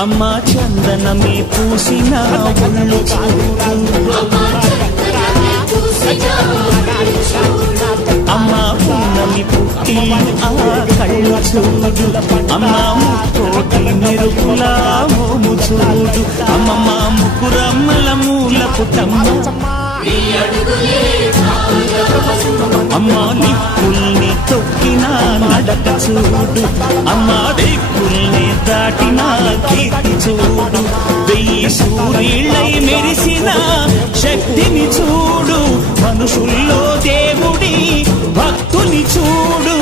అమ్మా చందనమే పూసిన ఒళ్ళు చూడు అమ్మా పున్నమి పుట్టి ఆ కళ్ళు చూడు అమ్మా ముక్కోటి మెరుపుల మోము చూడు అమ్మమ్మ ముకురమ్మల మూల పుట్టమ్మ అమ్మా నిప్పుల్ని తొక్కిన నడక చూడు అమ్మా దిక్కుల్ని దాటిన కీర్తి చూడు వెయ్యి సూర్యులై మెరిసిన శక్తిని చూడు మనుషుల్లో దేవుడి భక్తుని చూడు